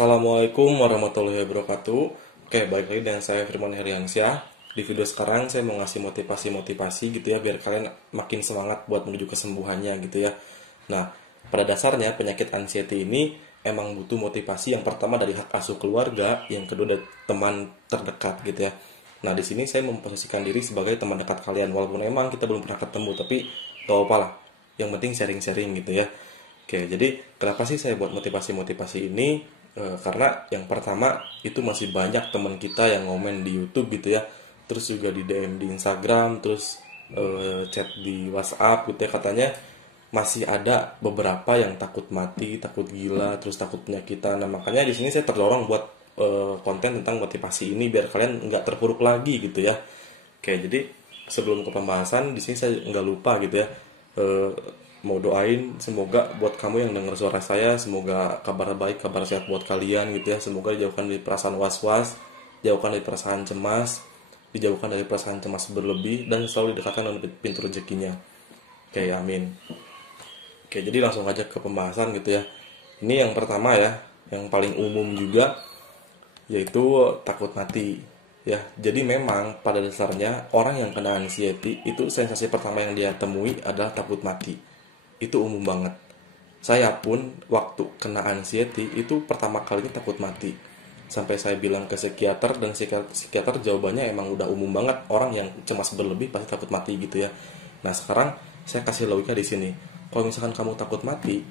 Assalamualaikum warahmatullahi wabarakatuh. Oke, balik lagi dengan saya Firman Heriansyah. Di video sekarang saya mau ngasih motivasi-motivasi gitu ya, biar kalian makin semangat buat menuju kesembuhannya gitu ya. Nah, pada dasarnya penyakit anxiety ini emang butuh motivasi yang pertama dari hak asuh keluarga, yang kedua dari teman terdekat gitu ya. Nah, di sini saya memposisikan diri sebagai teman dekat kalian, walaupun emang kita belum pernah ketemu, tapi gak apa lah. Yang penting sharing-sharing gitu ya. Oke, jadi kenapa sih saya buat motivasi-motivasi ini? Karena yang pertama itu masih banyak teman kita yang ngomen di YouTube gitu ya, terus juga di DM di Instagram, terus chat di WhatsApp gitu ya, katanya masih ada beberapa yang takut mati, takut gila, terus takut penyakitan. Nah makanya di sini saya terdorong buat konten tentang motivasi ini biar kalian nggak terpuruk lagi gitu ya. Oke, jadi sebelum ke pembahasan di sini saya nggak lupa gitu ya, eh, mau doain semoga buat kamu yang dengar suara saya, semoga kabar baik, kabar sehat buat kalian gitu ya. Semoga dijauhkan dari perasaan was-was, jauhkan dari perasaan cemas, dijauhkan dari perasaan cemas berlebih, dan selalu didekatkan dengan pintu rezekinya. Oke, amin. Oke, jadi langsung aja ke pembahasan gitu ya. Ini yang pertama ya, yang paling umum juga, yaitu takut mati. Ya, jadi memang pada dasarnya orang yang kena anxiety itu sensasi pertama yang dia temui adalah takut mati. Itu umum banget. Saya pun waktu kena anxiety itu pertama kalinya takut mati. Sampai saya bilang ke psikiater, dan psikiater jawabannya emang udah umum banget, orang yang cemas berlebih pasti takut mati gitu ya. Nah, sekarang saya kasih logika di sini. Kalau misalkan kamu takut mati,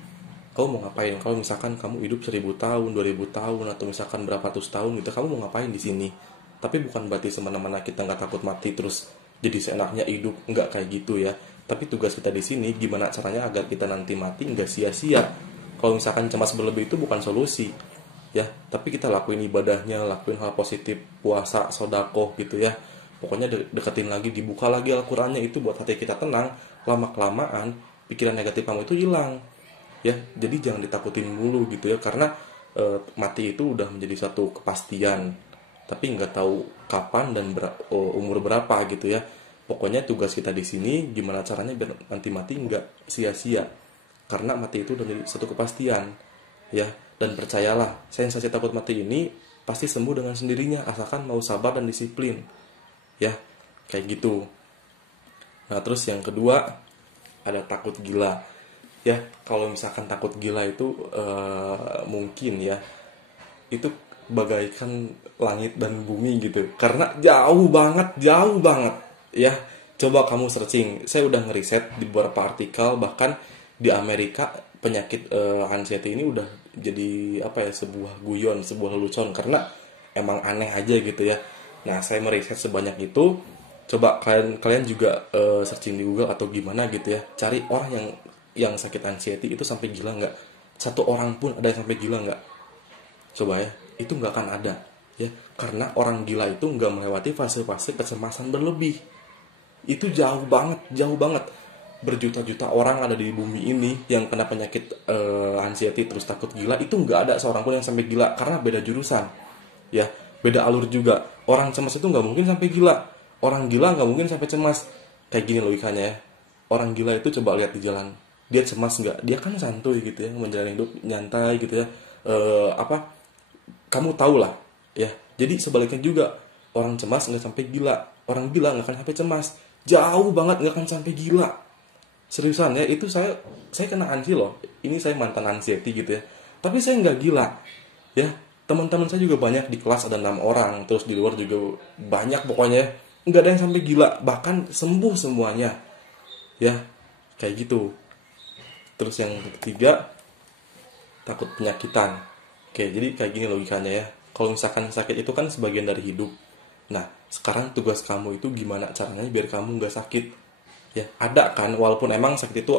kamu mau ngapain? Kalau misalkan kamu hidup 1000 tahun, 2000 tahun, atau misalkan berapa ratus tahun gitu, kamu mau ngapain di sini? Tapi bukan berarti semena-mena kita nggak takut mati terus jadi seenaknya hidup, nggak kayak gitu ya. Tapi tugas kita di sini gimana caranya agar kita nanti mati nggak sia-sia. Kalau misalkan cemas berlebih itu bukan solusi ya, tapi kita lakuin ibadahnya, lakuin hal positif, puasa, sodakoh gitu ya. Pokoknya deketin lagi, dibuka lagi Al-Qurannya, itu buat hati kita tenang. Lama-kelamaan pikiran negatif kamu itu hilang ya. Jadi jangan ditakutin mulu gitu ya, karena mati itu udah menjadi satu kepastian, tapi nggak tahu kapan dan umur berapa gitu ya. Pokoknya tugas kita di sini gimana caranya biar nanti mati nggak sia-sia, karena mati itu udah menjadi satu kepastian ya. Dan percayalah, sensasi takut mati ini pasti sembuh dengan sendirinya asalkan mau sabar dan disiplin ya, kayak gitu. Nah, terus yang kedua ada takut gila ya. Kalau misalkan takut gila itu mungkin ya, itu bagaikan langit dan bumi gitu, karena jauh banget ya. Coba kamu searching, saya udah ngeriset di beberapa artikel, bahkan di Amerika penyakit anxiety ini udah jadi apa ya, sebuah guyon, sebuah lelucon, karena emang aneh aja gitu ya. Nah, saya meriset sebanyak itu. Coba kalian juga searching di Google atau gimana gitu ya, cari orang yang sakit anxiety itu sampai gila nggak. Satu orang pun ada yang sampai gila nggak? Coba ya, itu nggak akan ada ya, karena orang gila itu nggak melewati fase-fase kecemasan berlebih. Itu jauh banget. Berjuta-juta orang ada di bumi ini yang kena penyakit anxiety terus takut gila, itu nggak ada seorang pun yang sampai gila, karena beda jurusan ya, beda alur juga. Orang cemas itu nggak mungkin sampai gila, orang gila nggak mungkin sampai cemas. Kayak gini logikanya ya, orang gila itu coba lihat di jalan, dia cemas nggak? Dia kan santuy gitu ya, menjalani hidup nyantai gitu ya. Apa, kamu tahu lah ya. Jadi sebaliknya juga, orang cemas nggak sampai gila, orang gila nggak akan sampai cemas. Jauh banget nggak akan sampai gila. Seriusan ya, itu saya kena ansi loh. Ini saya mantan anxiety gitu ya, tapi saya nggak gila ya. Teman-teman saya juga banyak, di kelas ada 6 orang, terus di luar juga banyak, pokoknya nggak ada yang sampai gila, bahkan sembuh semuanya ya, kayak gitu. Terus yang ketiga, takut penyakitan. Oke, jadi kayak gini logikanya ya. Kalau misalkan sakit itu kan sebagian dari hidup. Nah, sekarang tugas kamu itu gimana caranya biar kamu nggak sakit. Ya, ada kan, walaupun emang sakit itu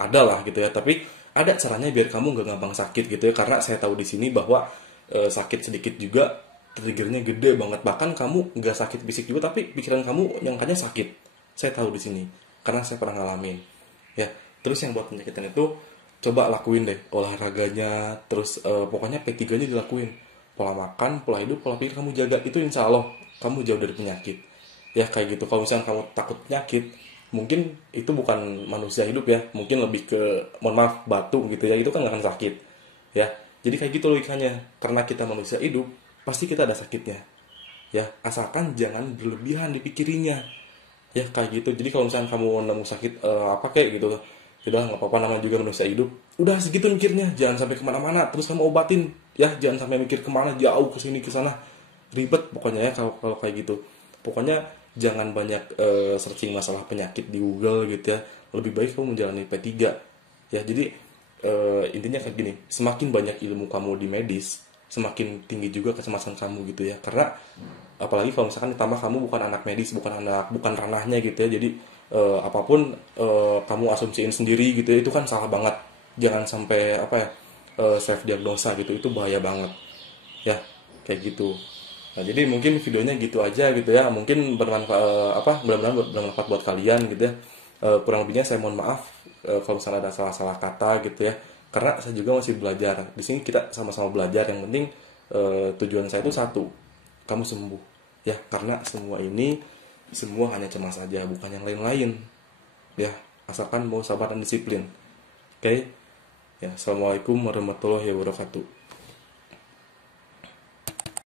ada lah gitu ya, tapi ada caranya biar kamu nggak gampang sakit gitu ya. Karena saya tahu di sini bahwa sakit sedikit juga triggernya gede banget. Bahkan kamu nggak sakit fisik juga, tapi pikiran kamu nyangkanya sakit. Saya tahu di sini, karena saya pernah ngalamin. Ya, terus yang buat penyakitan itu, coba lakuin deh olahraganya, terus pokoknya P3-nya dilakuin. Pola makan, pola hidup, pola pikir kamu jaga, itu insya Allah kamu jauh dari penyakit ya, kayak gitu. Kalau misalnya kamu takut penyakit, mungkin itu bukan manusia hidup ya, mungkin lebih ke, mohon maaf, batu gitu ya, itu kan nggak akan sakit ya. Jadi kayak gitu logikanya, karena kita manusia hidup pasti kita ada sakitnya ya, asalkan jangan berlebihan dipikirinya ya, kayak gitu. Jadi kalau misalnya kamu nemu sakit apa kayak gitu, udah nggak apa-apa, namanya juga manusia hidup, udah segitu mikirnya, jangan sampai kemana-mana terus kamu obatin ya, jangan sampai mikir kemana jauh, ke sini ke sana, ribet pokoknya ya. Kalau kayak gitu pokoknya jangan banyak searching masalah penyakit di Google gitu ya, lebih baik kamu menjalani P3 ya. Jadi intinya kayak gini, semakin banyak ilmu kamu di medis, semakin tinggi juga kecemasan kamu gitu ya. Karena apalagi kalau misalkan ditambah kamu bukan anak medis, bukan ranahnya gitu ya. Jadi apapun kamu asumsiin sendiri gitu ya, itu kan salah banget. Jangan sampai apa ya, self diagnosa gitu, itu bahaya banget ya, kayak gitu. Nah, jadi mungkin videonya gitu aja gitu ya. Mungkin bermanfaat, mudah-mudahan bermanfaat buat kalian gitu ya. Kurang lebihnya saya mohon maaf kalau misalnya ada salah-salah kata gitu ya. Karena saya juga masih belajar. Di sini kita sama-sama belajar. Yang penting tujuan saya itu satu, kamu sembuh. Ya, karena semua hanya cemas saja, bukan yang lain-lain. Ya, asalkan mau sabar dan disiplin. Oke? Ya, assalamualaikum warahmatullahi wabarakatuh.